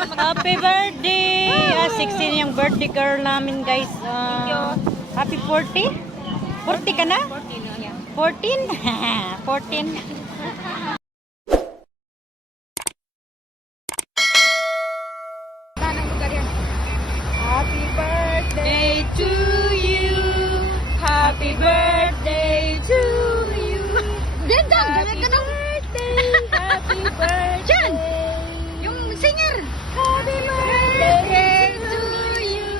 Happy birthday! 16 yung birthday girl namin, guys. Happy 40? 40 ka na? 14? 14? Happy birthday to you. Happy birthday to you. Diyan, Happy birthday. Happy birthday. Diyan! Yung singer! Happy birthday to you.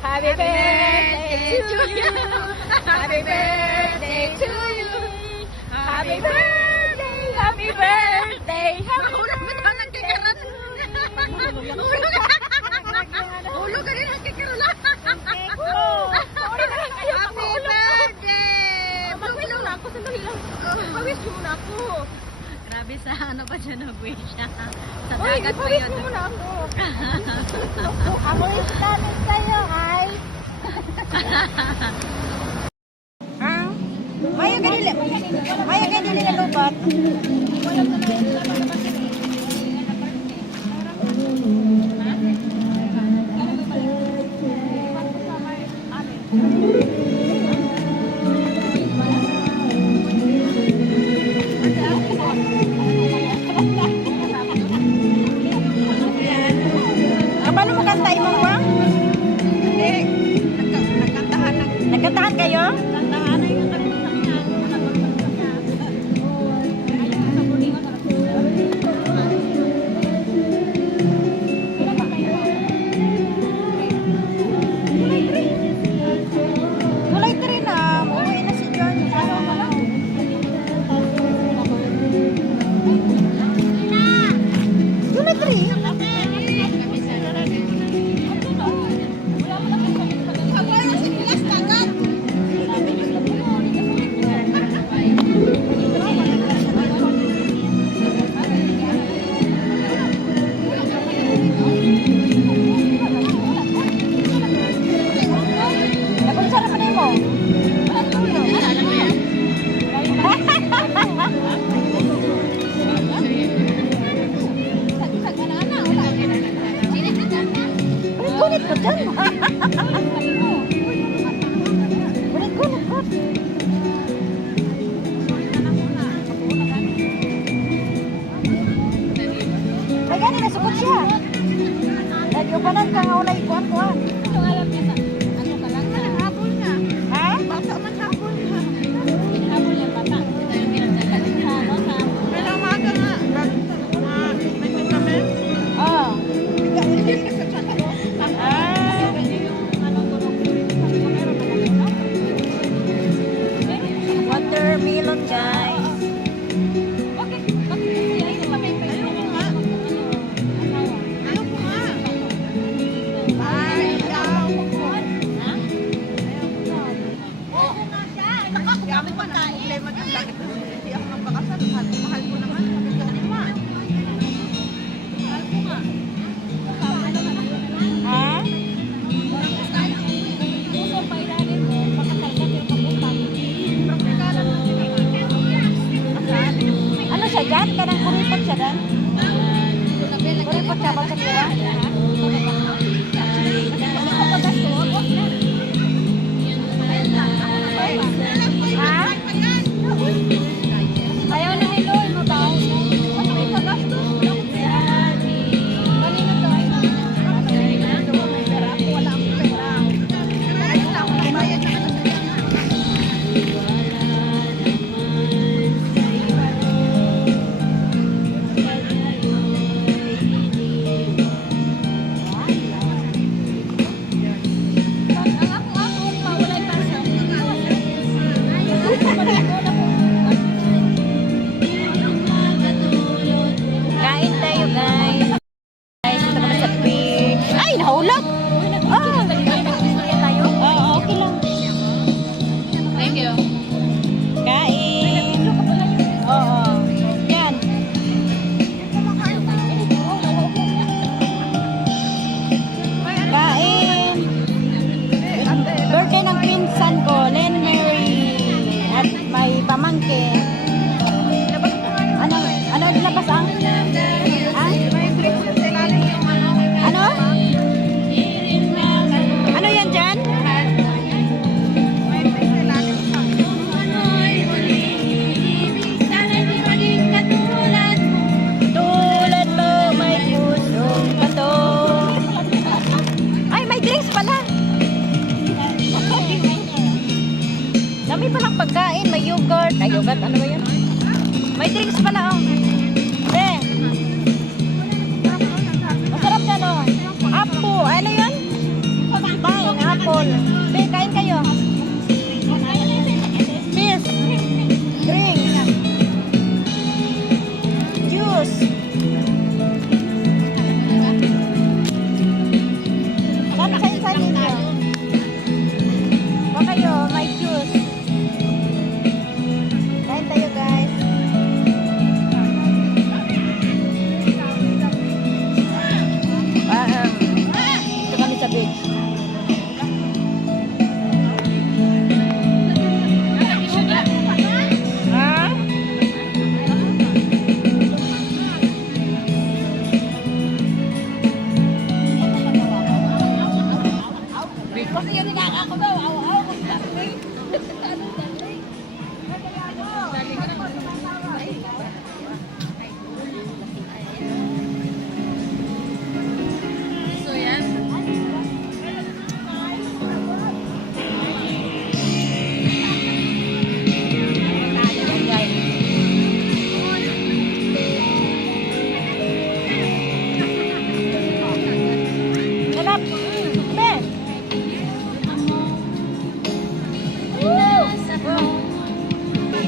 Happy birthday to you. Happy birthday to you. Happy birthday. Happy birthday. Hulog mo naman ang kikaran! Hulog ka rin ang kikaran! Happy birthday! Mag-wish muna ako, sandali lang. Mag-wish muna ako. Grabe sa ano pa siya nag-wish siya. Sa dagat pa yun. Muna ako. Ako istamin sa'yo, ay. Mayo ganili. Mayo ganili na lubat. Paano mo kantain mo, Wang? Hindi. Nagkantahan lang. Nagkantahan kayo? Kantahan na yung nagkantahan niya. Kulay 3 na. Uuwi na si John. Ayaw na lang. Kulay 3? Napunsa na pa na mo. Kulit ko dyan. Kulit ko. May gani na sukot siya. Nag-upanan ka nga ulay kuhan-kuhan. Ha? Bata man hapon ka. Hapon yung bata. Pero umaga nga. May kami. Oo. Hindi ka sa chat ako. Watermelon, guys. Ha? Ano siya dyan? Kanang kuripot siya dyan? Kuripot siya ba sa kira? Ha? Ayaw na hiloy mo daw. Ano ba yan? May drinks pala oh.